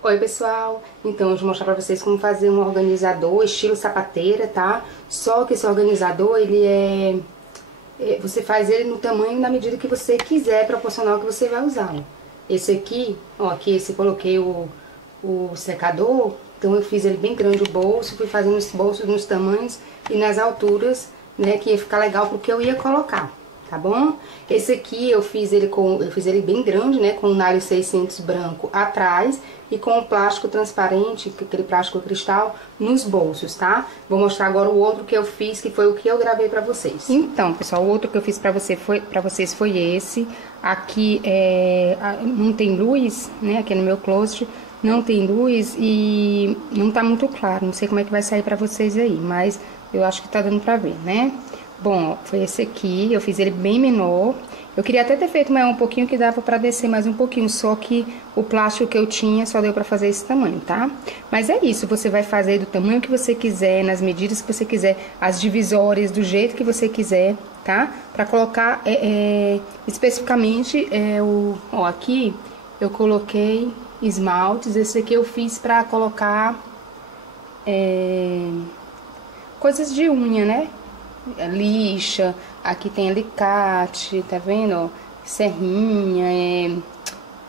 Oi pessoal, então hoje eu vou mostrar pra vocês como fazer um organizador estilo sapateira, tá? Só que esse organizador, você faz ele no tamanho e na medida que você quiser, proporcional ao que você vai usar. Esse aqui, ó, aqui esse coloquei o secador, então eu fiz ele bem grande o bolso, fui fazendo os bolsos nos tamanhos e nas alturas, né, que ia ficar legal pro que eu ia colocar. Tá bom? Esse aqui eu fiz ele bem grande, né, com o nylon 600 branco atrás e com o plástico transparente, aquele plástico cristal, nos bolsos, tá? Vou mostrar agora o outro que eu fiz, que foi o que eu gravei pra vocês. Então, pessoal, o outro que eu fiz pra vocês foi esse. Aqui não tem luz, né, aqui no meu closet, não tem luz e não tá muito claro, não sei como é que vai sair pra vocês aí, mas eu acho que tá dando pra ver, né? Bom, ó, foi esse aqui, eu fiz ele bem menor. Eu queria até ter feito maior um pouquinho, que dava pra descer mais um pouquinho, só que o plástico que eu tinha só deu pra fazer esse tamanho, tá? Mas é isso, você vai fazer do tamanho que você quiser, nas medidas que você quiser, as divisórias do jeito que você quiser, tá? Pra colocar especificamente, ó, aqui eu coloquei esmaltes, esse aqui eu fiz pra colocar coisas de unha, né? Lixa, aqui tem alicate, tá vendo? Serrinha,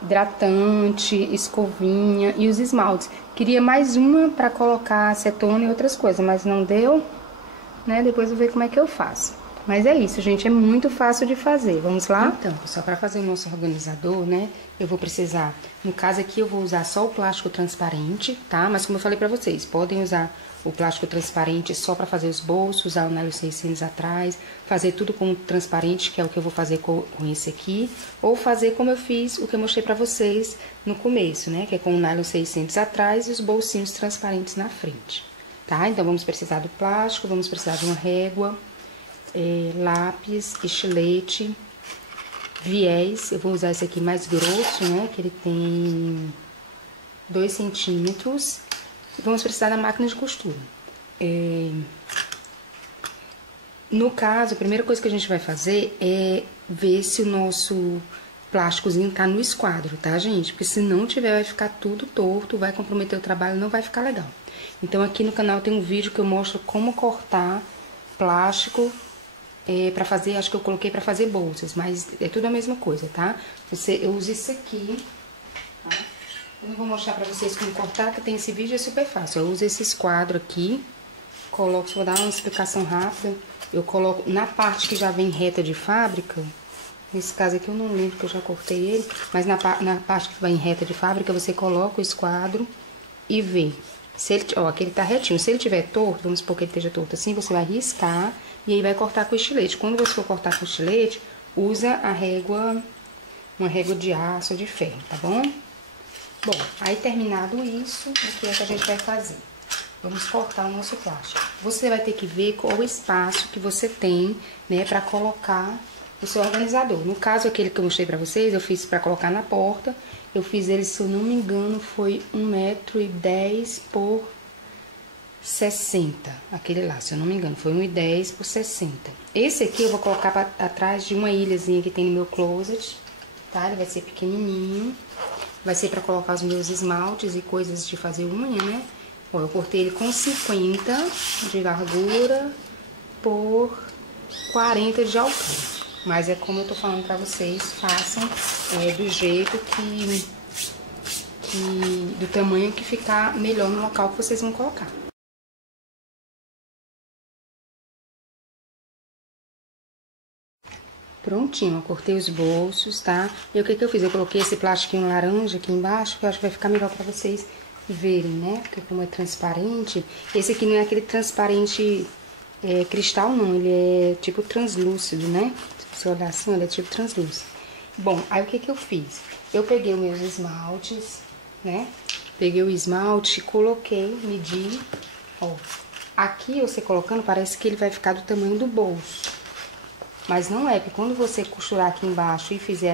hidratante, escovinha e os esmaltes. Queria mais uma pra colocar acetona e outras coisas, mas não deu, né? Depois eu vou ver como é que eu faço. Mas é isso, gente, é muito fácil de fazer. Vamos lá? Então, pessoal, para fazer o nosso organizador, né, eu vou precisar, no caso aqui eu vou usar só o plástico transparente, tá? Mas como eu falei pra vocês, podem usar o plástico transparente só pra fazer os bolsos, usar o nylon 600 atrás, fazer tudo com transparente, que é o que eu vou fazer com esse aqui, ou fazer como eu fiz, o que eu mostrei pra vocês no começo, né, que é com o nylon 600 atrás e os bolsinhos transparentes na frente, tá? Então, vamos precisar do plástico, vamos precisar de uma régua, lápis, estilete, viés. Eu vou usar esse aqui mais grosso, né, que ele tem 2 centímetros. Vamos precisar da máquina de costura. No caso, a primeira coisa que a gente vai fazer é ver se o nosso plásticozinho tá no esquadro, tá, gente? Porque se não tiver, vai ficar tudo torto, vai comprometer o trabalho, não vai ficar legal. Então, aqui no canal tem um vídeo que eu mostro como cortar plástico pra fazer, acho que eu coloquei pra fazer bolsas, mas é tudo a mesma coisa, tá? Eu uso isso aqui, tá? Eu não vou mostrar pra vocês como cortar, que tem esse vídeo, é super fácil. Eu uso esse esquadro aqui, coloco, vou dar uma explicação rápida, eu coloco na parte que já vem reta de fábrica, nesse caso aqui eu não lembro que eu já cortei ele, mas na parte que vai em reta de fábrica, você coloca o esquadro e vê. Se ele, ó, aqui ele tá retinho. Se ele tiver torto, vamos supor que ele esteja torto assim, você vai riscar e aí vai cortar com o estilete. Quando você for cortar com o estilete, usa a régua, uma régua de aço ou de ferro, tá bom? Bom, aí terminado isso, o que é que a gente vai fazer? Vamos cortar o nosso plástico. Você vai ter que ver qual o espaço que você tem, né, pra colocar o seu organizador. No caso, aquele que eu mostrei pra vocês, eu fiz pra colocar na porta. Eu fiz ele, se eu não me engano, foi 1,10 m por 60. Aquele lá, se eu não me engano, foi 1,10 m por 60. Esse aqui eu vou colocar pra atrás de uma ilhazinha que tem no meu closet, tá? Ele vai ser pequenininho. Vai ser pra colocar os meus esmaltes e coisas de fazer unha, né? Ó, eu cortei ele com 50 de largura por 40 de altura. Mas é como eu tô falando pra vocês, façam do jeito do tamanho que ficar melhor no local que vocês vão colocar. Prontinho, eu cortei os bolsos, tá? E o que que eu fiz? Eu coloquei esse plastiquinho laranja aqui embaixo, que eu acho que vai ficar melhor pra vocês verem, né? Porque como é transparente, esse aqui não é aquele transparente cristal, não. Ele é tipo translúcido, né? Se você olhar assim, ele é tipo translúcido. Bom, aí o que que eu fiz? Eu peguei os meus esmaltes, né? Peguei o esmalte, coloquei, medi, ó. Aqui você colocando, parece que ele vai ficar do tamanho do bolso. Mas não é, porque quando você costurar aqui embaixo e fizer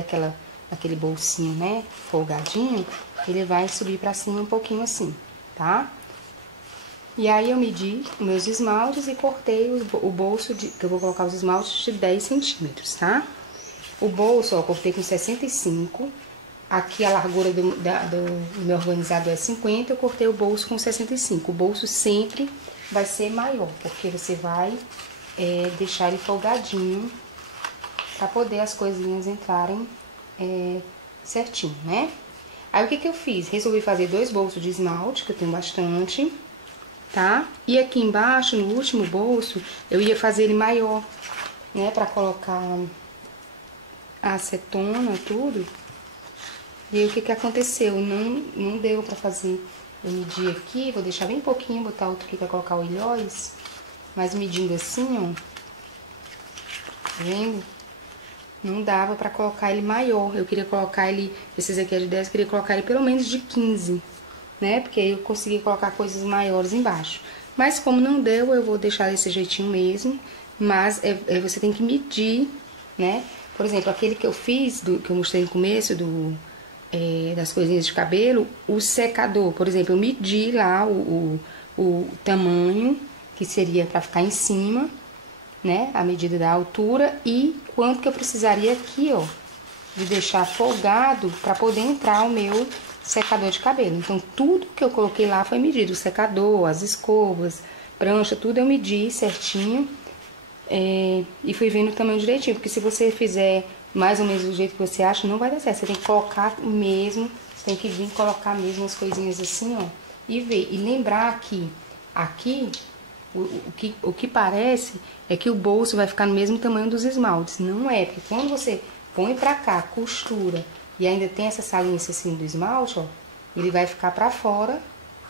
aquele bolsinho, né, folgadinho, ele vai subir pra cima um pouquinho assim, tá? E aí eu medi os meus esmaltes e cortei o bolso, que eu vou colocar os esmaltes de 10 centímetros, tá? O bolso, ó, eu cortei com 65, Aqui a largura do meu organizador é 50, eu cortei o bolso com 65. O bolso sempre vai ser maior, porque você vai deixar ele folgadinho para poder as coisinhas entrarem certinho, né? Aí o que eu fiz? Resolvi fazer 2 bolsos de esmalte, que eu tenho bastante, tá? E aqui embaixo, no último bolso, eu ia fazer ele maior, né? Pra colocar a acetona, tudo. E aí o que aconteceu? Não deu pra fazer. Eu medi aqui, vou deixar bem pouquinho, botar outro aqui pra colocar o ilhóis. Mas medindo assim, ó. Tá vendo? Não dava pra colocar ele maior. Eu queria colocar ele, esses aqui é de 10, eu queria colocar ele pelo menos de 15, né? Porque aí eu consegui colocar coisas maiores embaixo. Mas como não deu, eu vou deixar desse jeitinho mesmo. Mas você tem que medir, né? Por exemplo, aquele que eu fiz, que eu mostrei no começo, das coisinhas de cabelo, o secador, por exemplo, eu medi lá o tamanho que seria pra ficar em cima, né, a medida da altura e quanto que eu precisaria aqui, ó, de deixar folgado para poder entrar o meu secador de cabelo. Então, tudo que eu coloquei lá foi medido, o secador, as escovas, prancha, tudo eu medi certinho e fui vendo o tamanho direitinho, porque se você fizer mais ou menos do jeito que você acha, não vai dar certo. Você tem que colocar mesmo, você tem que vir colocar mesmo as coisinhas assim, ó, e ver. E lembrar que aqui o que parece é que o bolso vai ficar no mesmo tamanho dos esmaltes. Não é, porque quando você põe pra cá, costura e ainda tem essa saliência assim do esmalte, ó, ele vai ficar pra fora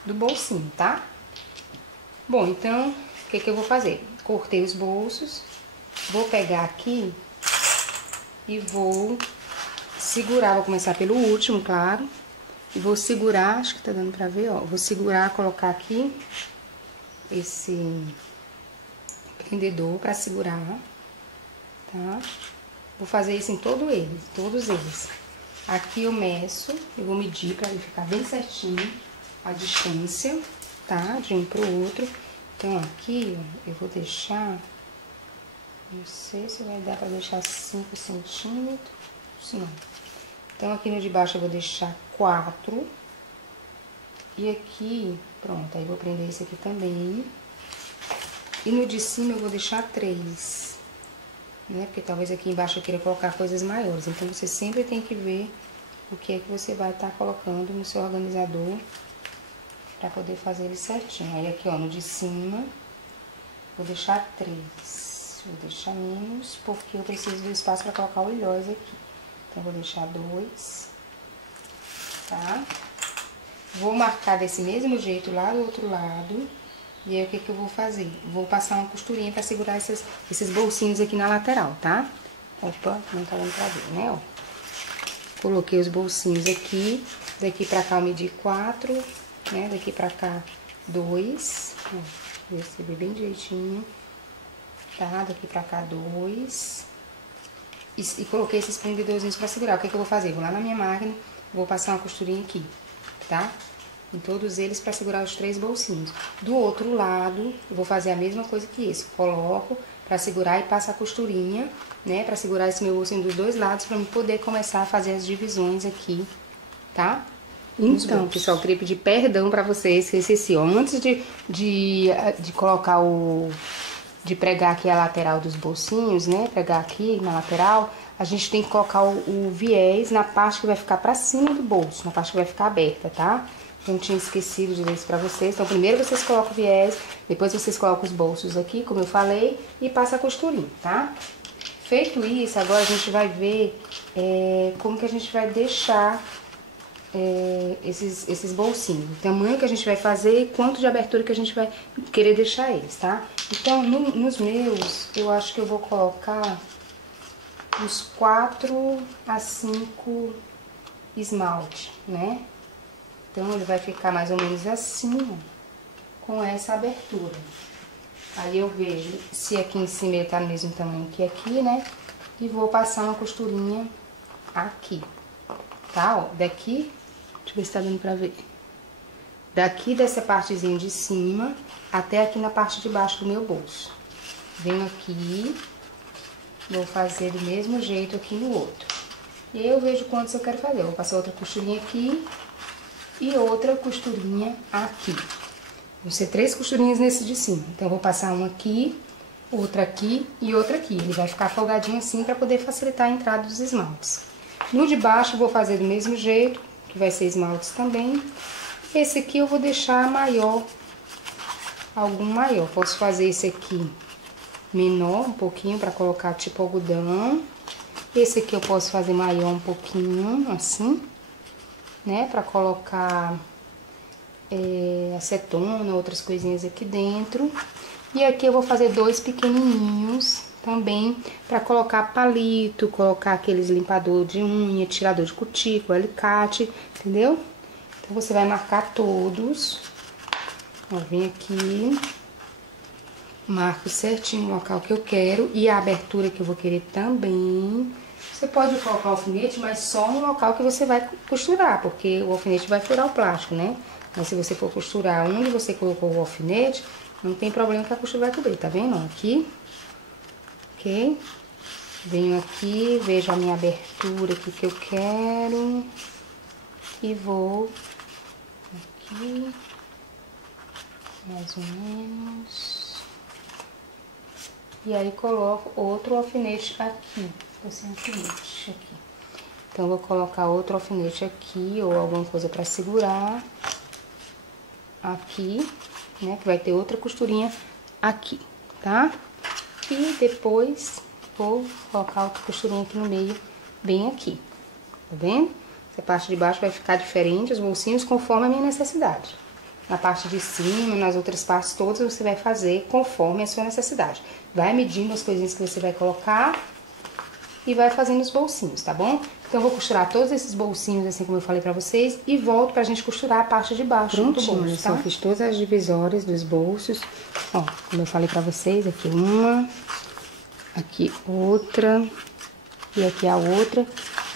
do bolsinho, tá? Bom, então, o que eu vou fazer? Cortei os bolsos, vou pegar aqui e vou segurar, vou começar pelo último, claro, e vou segurar, acho que tá dando pra ver, ó, vou segurar, colocar aqui esse prendedor pra segurar, tá? Vou fazer isso em todos eles. Aqui eu meço, eu vou medir pra ele ficar bem certinho a distância, tá? De um pro outro. Então, aqui, ó, eu vou deixar, não sei se vai dar pra deixar 5 centímetros, não. Então, aqui no de baixo eu vou deixar 4. E aqui, pronto, aí eu vou prender esse aqui também. E no de cima eu vou deixar 3, né? Porque talvez aqui embaixo eu queira colocar coisas maiores. Então, você sempre tem que ver o que é que você vai estar colocando no seu organizador pra poder fazer ele certinho. Aí aqui, ó, no de cima, vou deixar 3. Vou deixar menos, porque eu preciso do espaço pra colocar o ilhóis aqui. Então, vou deixar 2, tá? Vou marcar desse mesmo jeito lá do outro lado. E aí, o que eu vou fazer? Vou passar uma costurinha pra segurar esses bolsinhos aqui na lateral, tá? Opa, não tá dando pra ver, né, ó. Coloquei os bolsinhos aqui. Daqui pra cá eu medi 4, né? Daqui pra cá 2. Ó, ver se vê bem direitinho. Tá? Daqui pra cá 2. E coloquei esses prendedorzinhos pra segurar. O que eu vou fazer? Vou lá na minha máquina, vou passar uma costurinha aqui, tá? Em todos eles pra segurar os 3 bolsinhos. Do outro lado, eu vou fazer a mesma coisa que esse. Coloco pra segurar e passo a costurinha, né? Pra segurar esse meu bolsinho dos 2 lados, pra eu poder começar a fazer as divisões aqui, tá? Então, pessoal, eu queria pedir perdão pra vocês, que esqueci, ó. Antes de colocar de pregar aqui a lateral dos bolsinhos, né? Pregar aqui na lateral, a gente tem que colocar o viés na parte que vai ficar pra cima do bolso, na parte que vai ficar aberta, tá? Não tinha esquecido de dizer isso pra vocês. Então, primeiro vocês colocam o viés, depois vocês colocam os bolsos aqui, como eu falei, e passa a costurinha, tá? Feito isso, agora a gente vai ver como que a gente vai deixar esses bolsinhos. O tamanho que a gente vai fazer e quanto de abertura que a gente vai querer deixar eles, tá? Então, nos meus, eu acho que eu vou colocar uns 4 a 5 esmalte, né? Então, ele vai ficar mais ou menos assim, ó, com essa abertura. Aí eu vejo se aqui em cima ele tá no mesmo tamanho que aqui, né? E vou passar uma costurinha aqui, tá? Ó, daqui, deixa eu ver se tá dando pra ver. Daqui dessa partezinha de cima até aqui na parte de baixo do meu bolso. Venho aqui, vou fazer do mesmo jeito aqui no outro. E aí eu vejo quantos eu quero fazer. Eu vou passar outra costurinha aqui e outra costurinha aqui. Vão ser 3 costurinhas nesse de cima. Então eu vou passar uma aqui, outra aqui e outra aqui. Ele vai ficar folgadinho assim para poder facilitar a entrada dos esmaltes. No de baixo eu vou fazer do mesmo jeito, que vai ser esmaltes também. Esse aqui eu vou deixar maior, algum maior. Posso fazer esse aqui menor um pouquinho para colocar tipo algodão. Esse aqui eu posso fazer maior um pouquinho, assim, né? Para colocar acetona, outras coisinhas aqui dentro. E aqui eu vou fazer 2 pequenininhos também para colocar palito, colocar aqueles limpador de unha, tirador de cutícula, alicate, entendeu? Então você vai marcar todos. Ó, vem aqui, marco certinho o local que eu quero e a abertura que eu vou querer também. Você pode colocar o alfinete, mas só no local que você vai costurar, porque o alfinete vai furar o plástico, né? Mas se você for costurar onde você colocou o alfinete, não tem problema que a costura vai cobrir, tá vendo? Aqui, ok? Venho aqui, vejo a minha abertura aqui que eu quero e vou aqui, mais ou menos. E aí coloco outro alfinete aqui, tô sem alfinete aqui. Então, eu vou colocar outro alfinete aqui, ou alguma coisa pra segurar. Aqui, né, que vai ter outra costurinha aqui, tá? E depois vou colocar outra costurinha aqui no meio, bem aqui, tá vendo? Essa parte de baixo vai ficar diferente, os bolsinhos, conforme a minha necessidade. Na parte de cima, nas outras partes todas, você vai fazer conforme a sua necessidade. Vai medindo as coisinhas que você vai colocar e vai fazendo os bolsinhos, tá bom? Então, eu vou costurar todos esses bolsinhos, assim como eu falei pra vocês, e volto pra gente costurar a parte de baixo do bolso, tá? Eu fiz todas as divisórias dos bolsos. Ó, como eu falei pra vocês, aqui uma, aqui outra, e aqui a outra.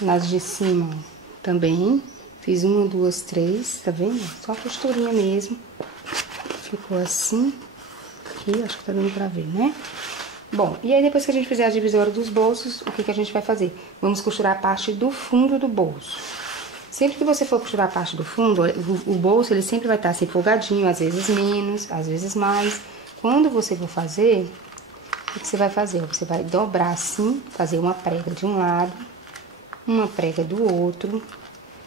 Nas de cima também, fiz 1, 2, 3, tá vendo? Só costurinha mesmo. Ficou assim, aqui, acho que tá dando pra ver, né? Bom, e aí depois que a gente fizer a divisória dos bolsos, o que que a gente vai fazer? Vamos costurar a parte do fundo do bolso. Sempre que você for costurar a parte do fundo, o bolso ele sempre vai estar assim folgadinho, às vezes menos, às vezes mais. Quando você for fazer, o que você vai fazer? Você vai dobrar assim, fazer uma prega de um lado, uma prega do outro.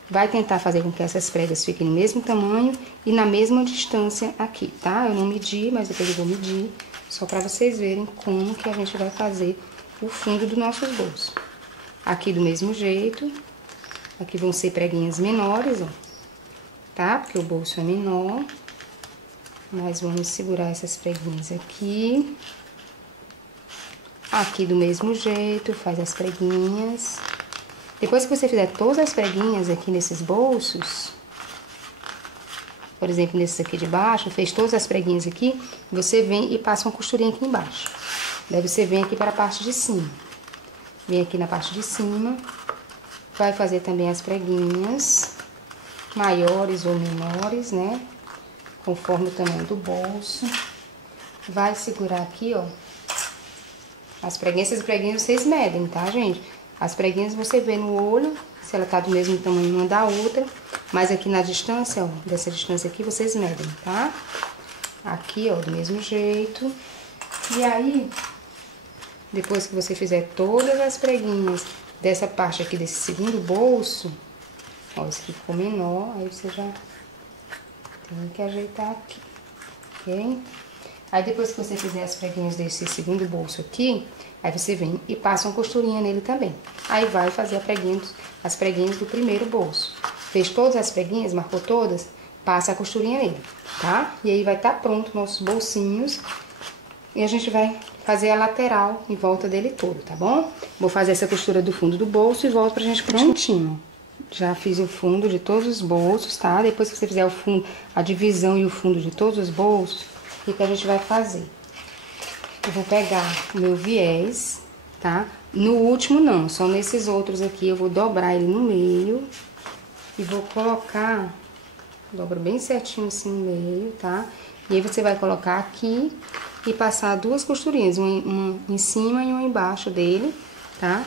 Vai tentar fazer com que essas pregas fiquem no mesmo tamanho e na mesma distância aqui, tá? Eu não medi, mas depois eu vou medir. Só para vocês verem como que a gente vai fazer o fundo dos nossos bolsos. Aqui do mesmo jeito. Aqui vão ser preguinhas menores, ó. Tá? Porque o bolso é menor. Nós vamos segurar essas preguinhas aqui. Aqui do mesmo jeito, faz as preguinhas. Depois que você fizer todas as preguinhas aqui nesses bolsos... Por exemplo, nesses aqui de baixo, fez todas as preguinhas aqui, você vem e passa uma costurinha aqui embaixo. Daí você vem aqui para a parte de cima. Vem aqui na parte de cima, vai fazer também as preguinhas, maiores ou menores, né? Conforme o tamanho do bolso. Vai segurar aqui, ó. As preguinhas, essas preguinhas vocês medem, tá, gente? As preguinhas você vê no olho, se ela tá do mesmo tamanho uma da outra. Mas aqui na distância, ó, dessa distância aqui, vocês medem, tá? Aqui, ó, do mesmo jeito. E aí, depois que você fizer todas as preguinhas dessa parte aqui, desse segundo bolso, ó, esse aqui ficou menor, aí você já tem que ajeitar aqui, ok? Aí, depois que você fizer as preguinhas desse segundo bolso aqui, aí você vem e passa uma costurinha nele também. Aí vai fazer as preguinhas do primeiro bolso. Fez todas as preguinhas, marcou todas, passa a costurinha nele, tá? E aí vai estar pronto nossos bolsinhos. E a gente vai fazer a lateral em volta dele todo, tá bom? Vou fazer essa costura do fundo do bolso e volto pra gente prontinho. Já fiz o fundo de todos os bolsos, tá? Depois que você fizer o fundo, a divisão e o fundo de todos os bolsos, o que a gente vai fazer? Eu vou pegar o meu viés, tá? No último não, só nesses outros aqui eu vou dobrar ele no meio e vou colocar, dobro bem certinho assim no meio, tá? E aí você vai colocar aqui e passar 2 costurinhas, uma em cima e uma embaixo dele, tá?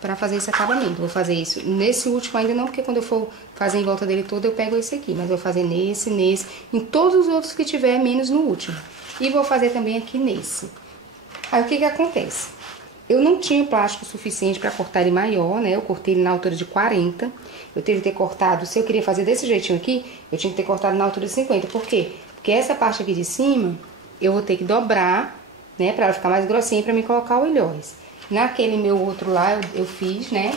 pra fazer esse acabamento. Vou fazer isso nesse último ainda não, porque quando eu for fazer em volta dele todo, eu pego esse aqui. Mas vou fazer nesse, em todos os outros que tiver, menos no último. E vou fazer também aqui nesse. Aí, o que que acontece? Eu não tinha plástico suficiente pra cortar ele maior, né? Eu cortei ele na altura de 40. Eu teria que ter cortado, se eu queria fazer desse jeitinho aqui, eu tinha que ter cortado na altura de 50. Por quê? Porque essa parte aqui de cima, eu vou ter que dobrar, né? Pra ela ficar mais grossinha pra mim colocar o ilhóis. Naquele meu outro lá, eu fiz, né?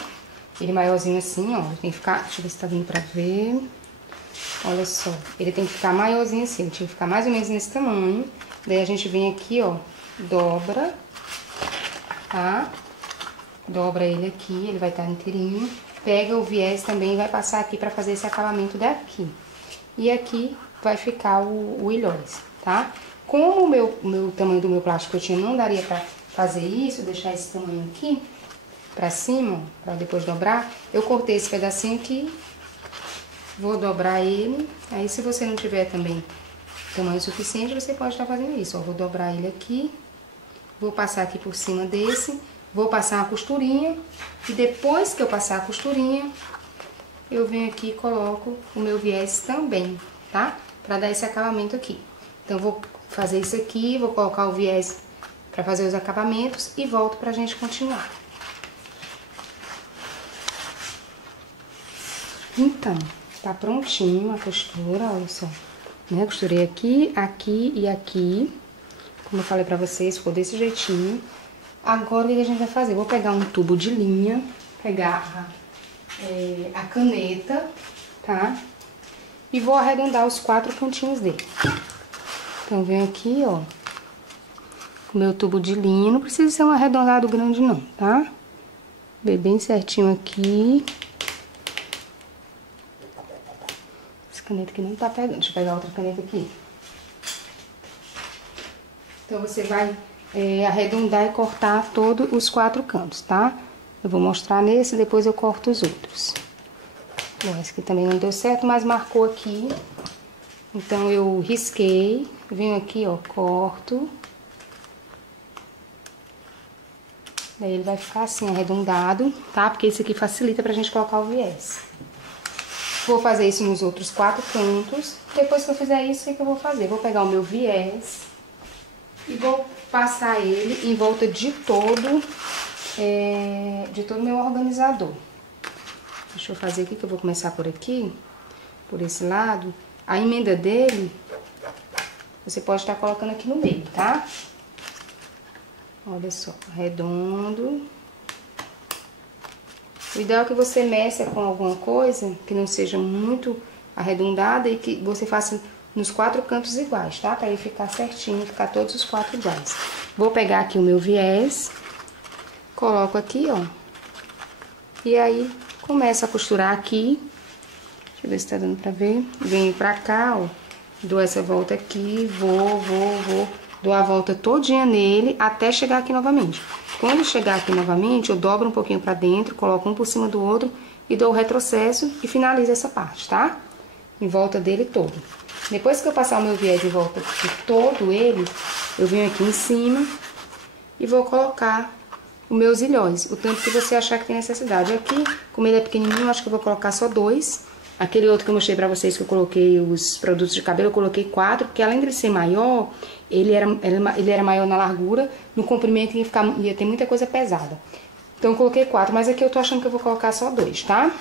Ele maiorzinho assim, ó. Tem que ficar, deixa eu ver se tá vindo pra ver. Olha só, ele tem que ficar maiorzinho assim. Ele tinha que ficar mais ou menos nesse tamanho. Daí a gente vem aqui, ó, dobra, tá? Dobra ele aqui, ele vai estar inteirinho. Pega o viés também e vai passar aqui pra fazer esse acabamento daqui. E aqui vai ficar o ilhóis, tá? Como o meu tamanho do meu plástico que eu tinha não daria pra fazer isso, deixar esse tamanho aqui pra cima, pra depois dobrar, eu cortei esse pedacinho aqui, vou dobrar ele. Aí, se você não tiver também tamanho suficiente, você pode estar fazendo isso, ó. Vou dobrar ele aqui, vou passar aqui por cima desse, vou passar uma costurinha, e depois que eu passar a costurinha, eu venho aqui e coloco o meu viés também, tá? Pra dar esse acabamento aqui. Então, eu vou fazer isso aqui, vou colocar o viés pra fazer os acabamentos e volto pra gente continuar. Então, tá prontinho a costura, olha só. Né? Costurei aqui, aqui e aqui. Como eu falei pra vocês, ficou desse jeitinho. Agora, o que a gente vai fazer? Vou pegar um tubo de linha, pegar a caneta, tá? E vou arredondar os 4 cantinhos dele. Então, venho aqui, ó, com o meu tubo de linha. Não precisa ser um arredondado grande, não, tá? Bem certinho aqui. Essa caneta aqui não tá pegando. Deixa eu pegar outra caneta aqui. Então, você vai arredondar e cortar todos os 4 cantos, tá? Eu vou mostrar nesse, depois eu corto os outros. Bom, esse aqui também não deu certo, mas marcou aqui. Então, eu risquei, venho aqui, ó, corto. Daí, ele vai ficar assim, arredondado, tá? Porque isso aqui facilita pra gente colocar o viés. Vou fazer isso nos outros 4 cantos. Depois que eu fizer isso, o que eu vou fazer? Vou pegar o meu viés e vou passar ele em volta de todo meu organizador. Deixa eu fazer aqui, que eu vou começar por aqui, por esse lado. A emenda dele, você pode estar colocando aqui no meio, tá? Olha só, arredondo. O ideal é que você meça com alguma coisa que não seja muito arredondada e que você faça nos 4 cantos iguais, tá? Pra ele ficar certinho, ficar todos os 4 iguais. Vou pegar aqui o meu viés, coloco aqui, ó. E aí, começo a costurar aqui. Deixa eu ver se tá dando pra ver. Venho pra cá, ó. Dou essa volta aqui, vou. Dou a volta todinha nele até chegar aqui novamente. Quando chegar aqui novamente, eu dobro um pouquinho pra dentro, coloco um por cima do outro e dou o retrocesso e finalizo essa parte, tá? Em volta dele todo. Depois que eu passar o meu viés em volta de todo ele, eu venho aqui em cima e vou colocar os meus ilhóis, o tanto que você achar que tem necessidade. Aqui, como ele é pequenininho, acho que eu vou colocar só 2. Aquele outro que eu mostrei pra vocês que eu coloquei os produtos de cabelo, eu coloquei 4, porque além de ser maior, ele era maior na largura, no comprimento ia ter muita coisa pesada. Então eu coloquei 4, mas aqui eu tô achando que eu vou colocar só 2, tá?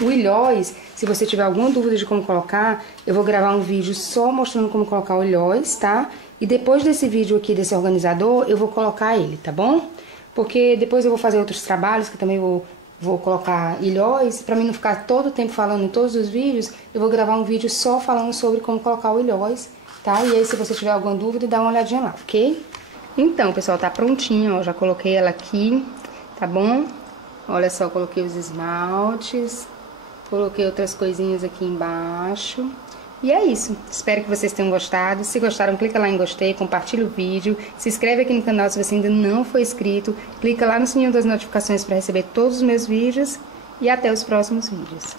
O ilhóis, se você tiver alguma dúvida de como colocar, eu vou gravar um vídeo só mostrando como colocar o ilhóis, tá? E depois desse vídeo aqui, desse organizador, eu vou colocar ele, tá bom? Porque depois eu vou fazer outros trabalhos, que também vou colocar ilhóis. Pra mim não ficar todo o tempo falando em todos os vídeos, eu vou gravar um vídeo só falando sobre como colocar o ilhóis, tá? E aí, se você tiver alguma dúvida, dá uma olhadinha lá, ok? Então, pessoal, tá prontinho, ó. Já coloquei ela aqui, tá bom? Olha só, coloquei os esmaltes, coloquei outras coisinhas aqui embaixo. E é isso. Espero que vocês tenham gostado. Se gostaram, clica lá em gostei, compartilha o vídeo. Se inscreve aqui no canal se você ainda não for inscrito. Clica lá no sininho das notificações para receber todos os meus vídeos. E até os próximos vídeos.